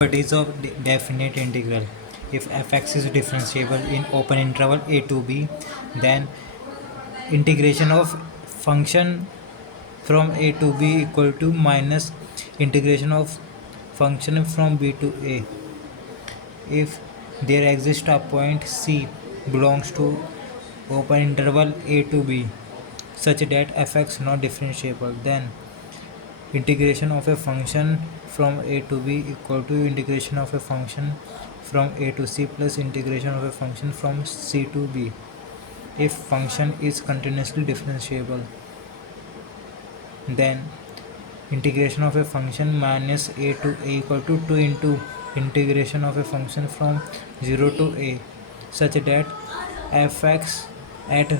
Properties of definite integral. If fx is differentiable in open interval a to b, then integration of function from a to b equal to minus integration of function from b to a. If there exists a point c belongs to open interval a to b such that fx not differentiable, then integration of a function from a to b equal to integration of a function from a to c plus integration of a function from c to b. If function is continuously differentiable, then integration of a function minus a to a equal to 2 into integration of a function from 0 to a such that fx at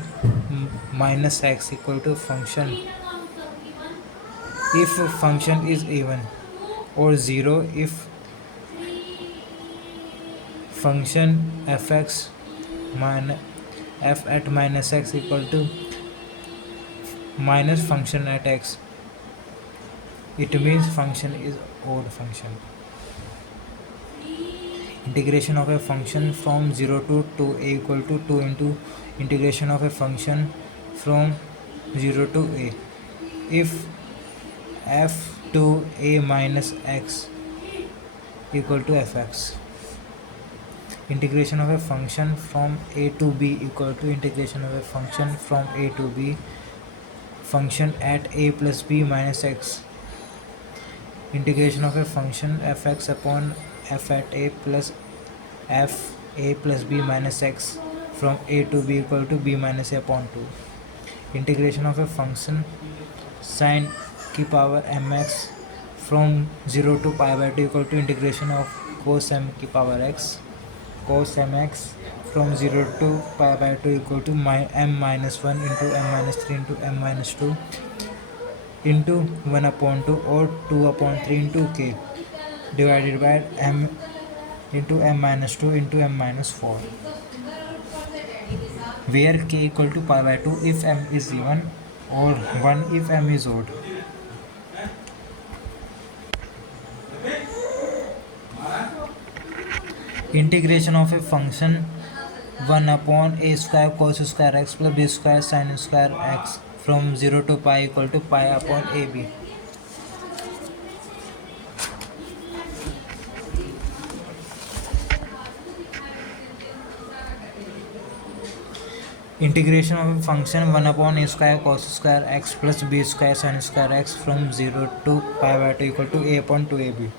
minus x equal to function if function is even, or 0 if function fx minus f at minus x equal to minus function at x. It means function is odd function. Integration of a function from 0 to 2a equal to 2 into integration of a function from 0 to a. If f to a minus x equal to fx, integration of a function from a to b equal to integration of a function from a to b function at a plus b minus x. Integration of a function fx upon f at a plus f a plus b minus x from a to b equal to b minus a upon 2. Integration of a function sin की power mx from 0 to pi by 2 equal to integration of cos m की power x. Cos mx from 0 to pi by 2 equal to m minus 1 into m minus 3 into m minus 2 into 1 upon 2 or 2 upon 3 into k divided by m into m minus 2 into m minus 4, where k equal to pi by 2 if m is even or 1 if m is odd. Integration of a function 1 upon a square cos square x plus b square sin square x from 0 to pi equal to pi upon ab. Integration of a function 1 upon a square cos square x plus b square sin square x from 0 to pi by 2 equal to a upon 2ab.